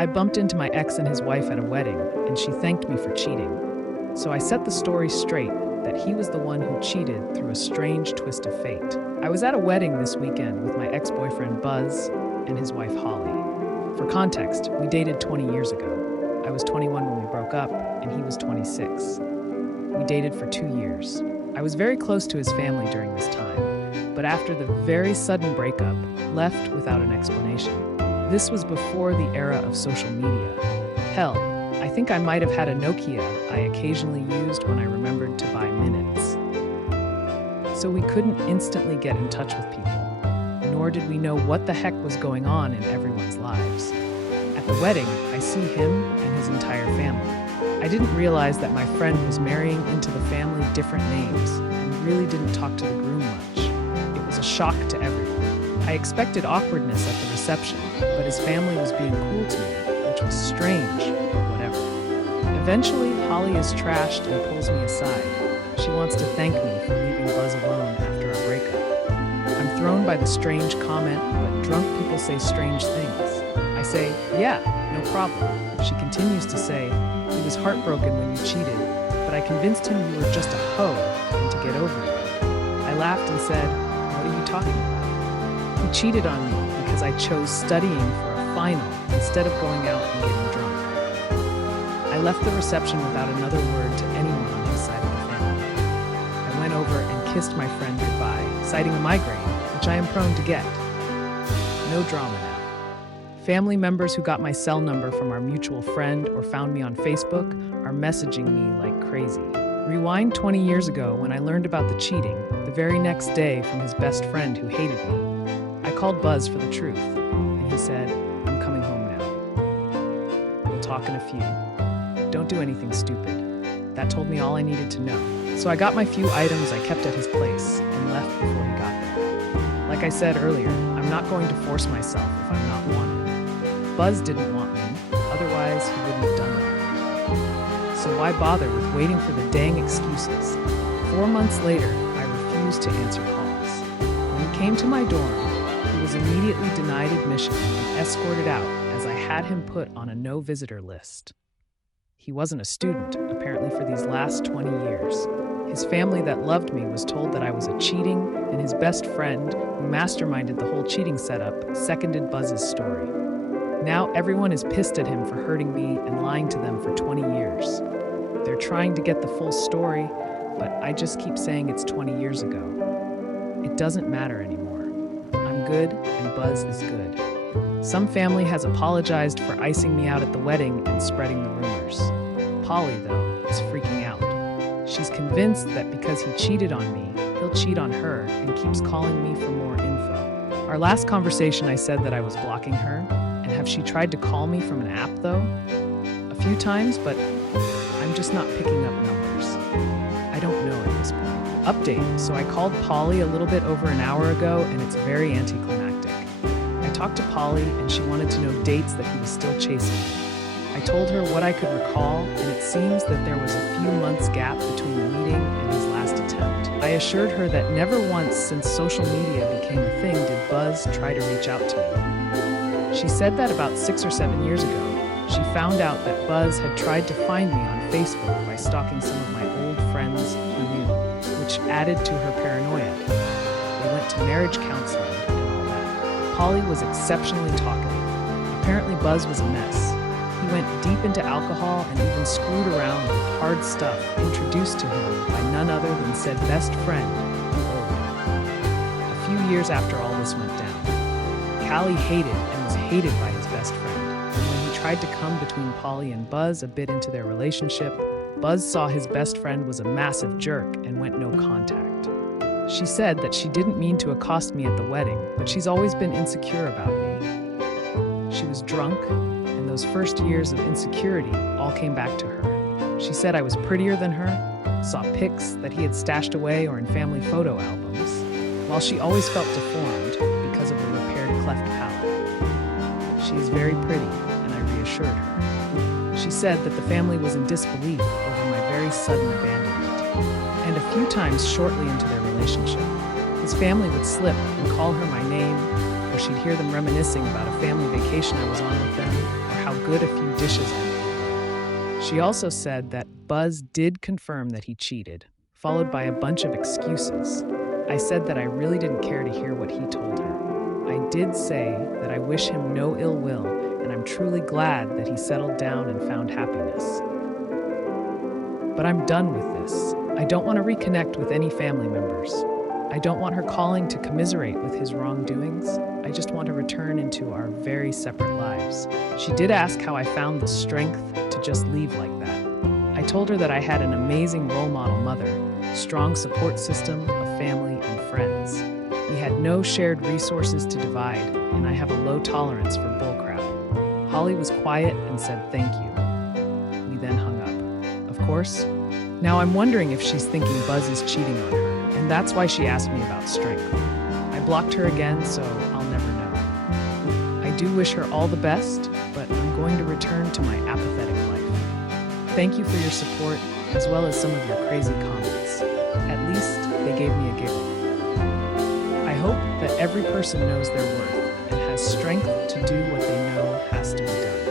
I bumped into my ex and his wife at a wedding, and she thanked me for cheating. So I set the story straight that he was the one who cheated through a strange twist of fate. I was at a wedding this weekend with my ex-boyfriend Buzz and his wife Holly. For context, we dated 20 years ago. I was 21 when we broke up, and he was 26. We dated for 2 years. I was very close to his family during this time, but after the very sudden breakup, left without an explanation. This was before the era of social media. Hell, I think I might have had a Nokia I occasionally used when I remembered to buy minutes. So we couldn't instantly get in touch with people, nor did we know what the heck was going on in everyone's lives. At the wedding, I see him and his entire family. I didn't realize that my friend was marrying into the family different names and really didn't talk to the groom much. It was a shock to everyone. I expected awkwardness at the reception, but his family was being cool to me, which was strange, but whatever. Eventually, Holly is trashed and pulls me aside. She wants to thank me for leaving Buzz alone after our breakup. I'm thrown by the strange comment, but drunk people say strange things. I say, yeah, no problem. She continues to say, he was heartbroken when you cheated, but I convinced him you were just a hoe and to get over it. I laughed and said, what are you talking about? He cheated on me because I chose studying for a final instead of going out and getting drunk. I left the reception without another word to anyone on his side of the family. I went over and kissed my friend goodbye, citing a migraine, which I am prone to get. No drama now. Family members who got my cell number from our mutual friend or found me on Facebook are messaging me like crazy. Rewind 20 years ago when I learned about the cheating, the very next day from his best friend who hated me. I called Buzz for the truth, and he said, I'm coming home now. We'll talk in a few. Don't do anything stupid. That told me all I needed to know. So I got my few items I kept at his place and left before he got there. Like I said earlier, I'm not going to force myself if I'm not wanted. Buzz didn't want me, otherwise he wouldn't have done that. So why bother with waiting for the dang excuses? 4 months later, I refused to answer calls. When he came to my dorm, he was immediately denied admission and escorted out as I had him put on a no-visitor list. He wasn't a student, apparently, for these last 20 years. His family that loved me was told that I was a cheating, and his best friend, who masterminded the whole cheating setup, seconded Buzz's story. Now everyone is pissed at him for hurting me and lying to them for 20 years. They're trying to get the full story, but I just keep saying it's 20 years ago. It doesn't matter anymore. I'm good, and Buzz is good. Some family has apologized for icing me out at the wedding and spreading the rumors. Polly, though, is freaking out. She's convinced that because he cheated on me, he'll cheat on her and keeps calling me for more info. Our last conversation, I said that I was blocking her, and have she tried to call me from an app, though? A few times, but I'm just not picking up numbers. I don't know at this point. Update, so I called Polly a little bit over an hour ago, and it's very anticlimactic. I talked to Polly, and she wanted to know dates that he was still chasing me. I told her what I could recall, and it seems that there was a few months gap between the meeting and his last attempt. I assured her that never once since social media became a thing did Buzz try to reach out to me. She said that about 6 or 7 years ago, she found out that Buzz had tried to find me on Facebook by stalking some of my old friends who knew, which added to her paranoia. They went to marriage counseling and all that. Polly was exceptionally talkative. Apparently Buzz was a mess. He went deep into alcohol and even screwed around with hard stuff introduced to him by none other than said best friend who owed him. A few years after all this went down, Callie hated and was hated by his best friend, and when he tried to come between Polly and Buzz a bit into their relationship, Buzz saw his best friend was a massive jerk and went no contact. She said that she didn't mean to accost me at the wedding, but she's always been insecure about me. She was drunk, and those first years of insecurity all came back to her. She said I was prettier than her, saw pics that he had stashed away or in family photo albums, while she always felt deformed because of a repaired cleft palate. She is very pretty, and I reassured her. She said that the family was in disbelief over my very sudden abandonment. And a few times shortly into their relationship, his family would slip and call her my name, or she'd hear them reminiscing about a family vacation I was on with them, or how good good a few dishes I made. She also said that Buzz did confirm that he cheated, followed by a bunch of excuses. I said that I really didn't care to hear what he told her. I did say that I wish him no ill will, and I'm truly glad that he settled down and found happiness. But I'm done with this. I don't want to reconnect with any family members. I don't want her calling to commiserate with his wrongdoings. I just want to return into our very separate lives. She did ask how I found the strength to just leave like that. I told her that I had an amazing role model mother, strong support system of family and friends. We had no shared resources to divide, and I have a low tolerance for bullcrap. Holly was quiet and said thank you. We then hung up. Of course. Now I'm wondering if she's thinking Buzz is cheating on her, and that's why she asked me about strength. I blocked her again, so I'll never know. I do wish her all the best, but I'm going to return to my apathetic life. Thank you for your support, as well as some of your crazy comments. At least they gave me a giggle. I hope that every person knows their worth and has strength to do what they know has to be done.